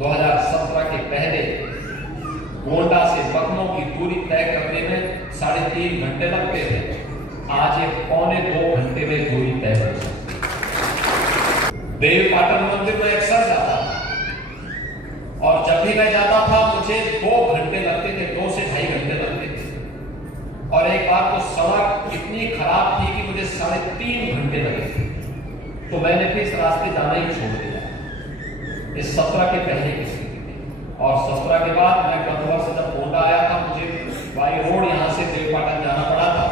2017 के पहले गोंडा से लखनऊ की दूरी तय करने में 3.5 घंटे लगते थे, आज ये 1.25 घंटे में दूरी तय हो सकती है। देवीपाटन मंदिर में अक्सर जाता था और जब भी मैं जाता था मुझे 2 घंटे लगते थे, 2 से 2.5 घंटे लगते थे। और एक बार तो सड़क इतनी खराब थी कि मुझे 3.5 घंटे लगे थे, तो मैंने फिर इस रास्ते जाना ही छोड़ दिया। इस 17 के पहले की स्थिति थी। और 17 के बाद मैं गंधौर से जब गोंडा आया था, मुझे बाई रोड यहां से देवीपाटन जाना पड़ा था।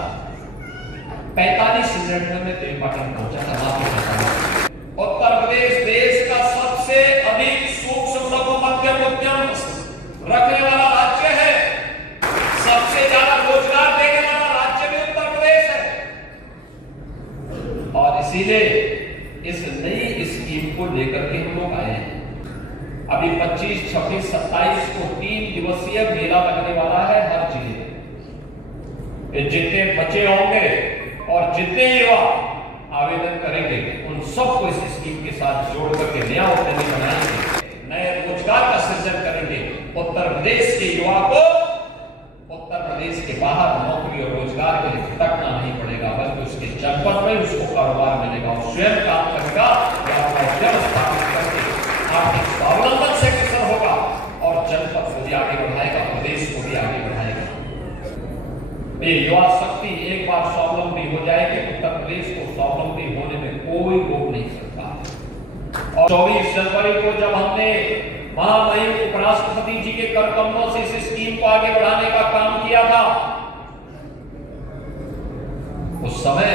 45 मिनट में मैं देवीपाटन पहुंचा था। उत्तर प्रदेश देश का सबसे अधिक सूक्ष्म लघु मध्यम उद्यम रखने वाला राज्य है। सबसे ज्यादा रोजगार देने वाला राज्य भी उत्तर प्रदेश है। और इसीलिए इस नई स्कीम को लेकर के हम लोग आए हैं। अभी 25, 26, 27 को 3 दिवसीय मेला लगने वाला है हर जिले में। जितने बच्चे होंगे और जितने युवा आवेदन करेंगे, उन सबको इस स्कीम के साथ जोड़ करके नया उद्यमी बनाएंगे, नए रोजगार का सृजन करेंगे। उत्तर प्रदेश के युवा को उत्तर प्रदेश के बाहर नौकरी और रोजगार के लिए भटकना नहीं पड़ेगा, बल्कि उसके जनपद में उसको कारोबार मिलेगा और स्वयं काम करेगा, उद्यम स्थापित करके आर्थिक स्वावलंबन से अग्रसर होगा और जनपद को भी आगे बढ़ाएगा, प्रदेश को भी आगे बढ़ाएगा। ये युवा शक्ति एक बार स्वावलंबी हो जाएगी, उत्तर प्रदेश को स्वावलंबी होने में कोई रोक नहीं सकता। और 24 जनवरी को जब हमने महामहिम उपराष्ट्रपति जी के कर कमलों से इस स्कीम को आगे बढ़ाने का काम किया था, उस समय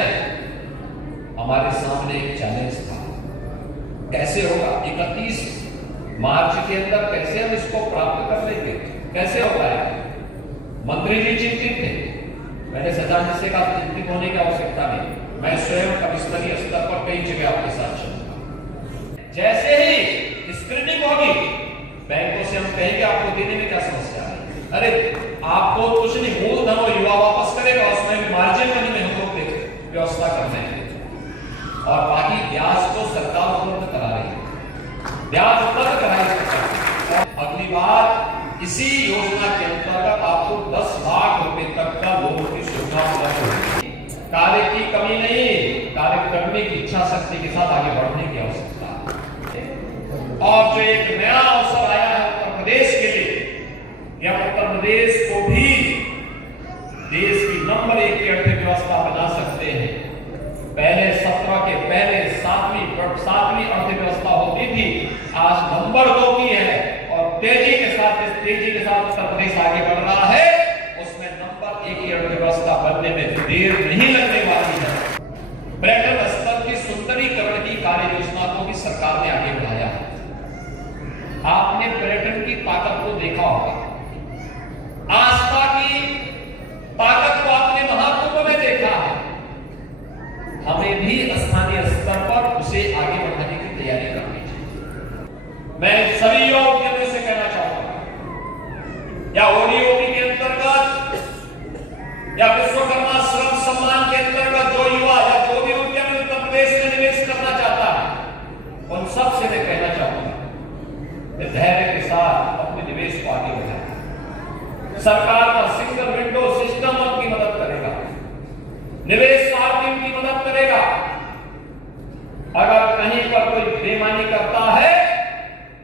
हमारे सामने एक चैलेंज था। कैसे होगा 31 मार्च के अंदर, कैसे हम इसको प्राप्त कर लेंगे, कैसे होगा? मंत्री जी चिंतित थे। मैंने सचिव जी से कहा चिंतित होने की आवश्यकता नहीं, मैं स्वयं कमिश्नरी स्तर पर कई जगह आपके साथ चलूंगा। जैसे ही स्क्रीनिंग होगी, बैंकों से हम कहेंगे आपको देने में क्या समस्या है? अरे आपको कुछ नहीं, मूलधन और युवा वापस करेगा, उसमें भी मार्जिन मनी में हम लोग व्यवस्था करते हैं और बाकी ब्याज को सरकार उपलब्ध करा रही है, ब्याज उपलब्ध कराई सरकार। अगली बार इसी योजना के अंतर्गत आपको 10 लाख रुपए तक का लोन की सुविधा उपलब्ध होगी। कार्य की कमी नहीं, कार्य करने की इच्छा शक्ति के साथ आगे बढ़ने की आवश्यकता है। और जो एक नया अवसर आया है उत्तर प्रदेश के लिए, यह उत्तर प्रदेश को भी देश की नंबर 1 की अर्थव्यवस्था बना सकते हैं। पहले 17 के पहले 7वीं अर्थव्यवस्था होती थी, आज नंबर 2 की है और तेजी के साथ उत्तर प्रदेश आगे बढ़ रहा है। उसमें नंबर 1 की अर्थव्यवस्था बनने में देर नहीं लगने वाली है। पर्यटन स्थल की सुंदरीकरण की कार्य योजना को भी सरकार ने आगे बढ़ाया है। आपने पर्यटन की ताकत को देखा होगा, आस्था की ताकत को आपने महाकुंभ में देखा है। हमें भी स्थानीय स्तर पर उसे आगे बढ़ाने की तैयारी करनी चाहिए। मैं सभी युवा उद्यमियों से कहना चाहूंगा, या ओडीओपी के अंतर्गत या विश्वकर्मा श्रम सम्मान के अंतर्गत जो युवा या जो भी उद्यमी उत्तर प्रदेश में निवेश करना चाहता है, उन सबसे मैं कहना चाहूंगा कि धैर्य के साथ अपने निवेश को आगे बढ़ाएं। सरकार का सिंगल विंडो सिस्टम आपकी मदद करेगा, निवेश सार्वजनिक की मदद करेगा। अगर कहीं पर कोई बेईमानी करता है,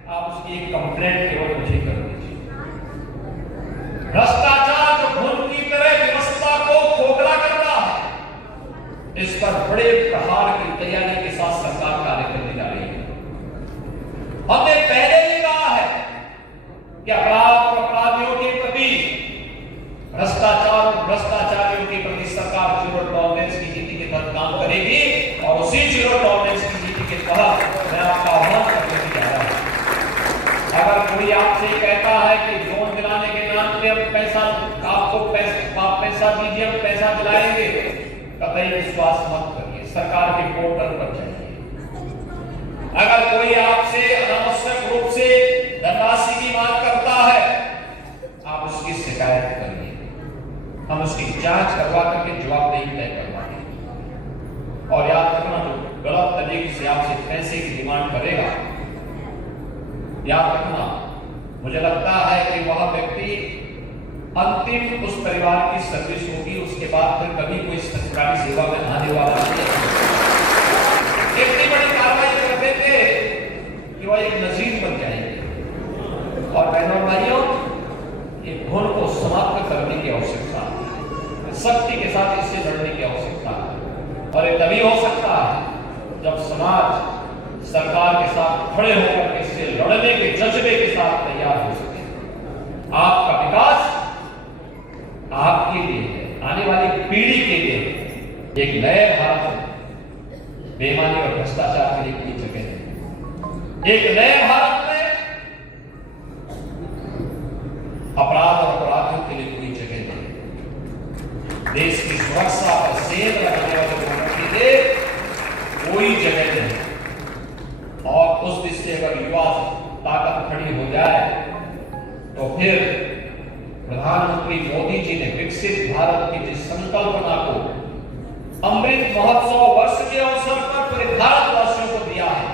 आप उसकी एक कंप्लेंट केवल मुझे कर दीजिए। भ्रष्टाचार जो घुन की तरह व्यवस्था को खोखला करता है, इस पर बड़े प्रहार की तैयारी के साथ सरकार कार्य करने जा रही है। हमने पहले ही कहा है कि अपराध और अपराधियों के प्रति, भ्रष्टाचार और भ्रष्टाचारियों के प्रति सरकार 0 टॉलरेंस की नीति के तहत काम करेगी और उसी 0 टॉलरेंस की नीति के तहत मैं आपका आह्वान करने जा रहा हूं। अगर कोई आपसे कहता है कि लोन दिलाने के नाम पे हम पैसा आप पैसा दीजिए, हम पैसा दिलाएंगे, कतई विश्वास मत करिए, सरकार के पोर्टल पर जाइए। अगर कोई आपसे अनावश्यक रूप से धनराशि की मांग करता है, आप उसकी शिकायत करिए, हम उसकी जांच करवा करके जवाबदेही तय करवाएंगे। और याद रखना, जो गलत तरीके से आपसे पैसे की डिमांड करेगा, या ध्यान रखना, मुझे लगता है कि वह व्यक्ति अंतिम उस परिवार की सर्विस होगी, उसके बाद फिर कभी कोई सरकारी सेवा में आने वाला नहीं है। इतनी बड़ी कार्रवाई कर देंगे कि वह एक नजीर बन जाएंगे। और बहनों भाइयों, एक घुन को समाप्त करने की आवश्यकता है, सख्ती के साथ इससे लड़ने की आवश्यकता है। और ये तभी हो सकता है जब समाज सरकार के साथ खड़े होकर इससे लड़ने के जज्बे के साथ तैयार हो सके। आपका विकास आपके लिए है, आने वाली पीढ़ी के लिए एक नए भारत में बेईमानी और भ्रष्टाचार के लिए कोई जगह नहीं। एक नए भारत में अपराध और अपराधियों के लिए कोई जगह नहीं। देश की सुरक्षा पर सेंध लगाने वाले लोगों के लिए कोई जगह नहीं। और उस दिशा से अगर युवा ताकत खड़ी हो जाए तो फिर प्रधानमंत्री मोदी जी ने विकसित भारत की जिस संकल्पना को अमृत महोत्सव वर्ष के अवसर पर पूरे भारतवासियों को दिया है,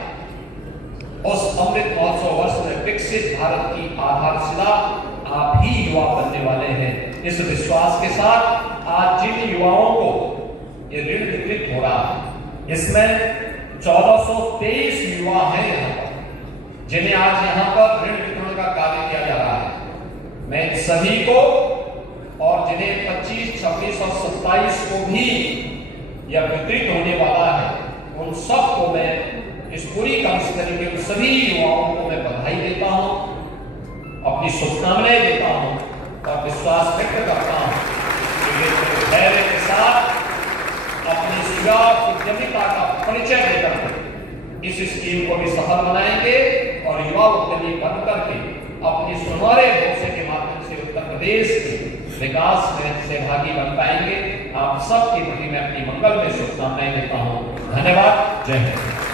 उस अमृत महोत्सव वर्ष में विकसित भारत की आधारशिला आप ही युवा बनने वाले हैं। इस विश्वास के साथ आज जिन युवाओं को ये ऋण वितरित हो रहा है, इसमें 1423 युवा हैं यहाँ पर, जिन्हें आज यहाँ पर ऋण वितरण का कार्य किया जा रहा है। मैं इन सभी को और जिन्हें 25, 26 और 27 को भी यह वितरित होने वाला है, उन सबको मैं इस पूरी कांस्टेबल के सभी युवाओं को मैं बधाई देता हूँ, अपनी शुभकामनाएं देता हूँ और विश्वास व्यक्त करता हूँ कि वे धैर्य के साथ अपनी सेवा उद्यमिता का परिचय देकर इस स्कीम को भी सफल बनाएंगे और युवा उद्यमी बन करके अपनी सुनहरे भविष्य के माध्यम से उत्तर प्रदेश के विकास में सहभागी बन पाएंगे। आप सबके प्रति मैं अपनी मंगल में शुभकामनाएं देता हूँ। धन्यवाद। जय हिंद।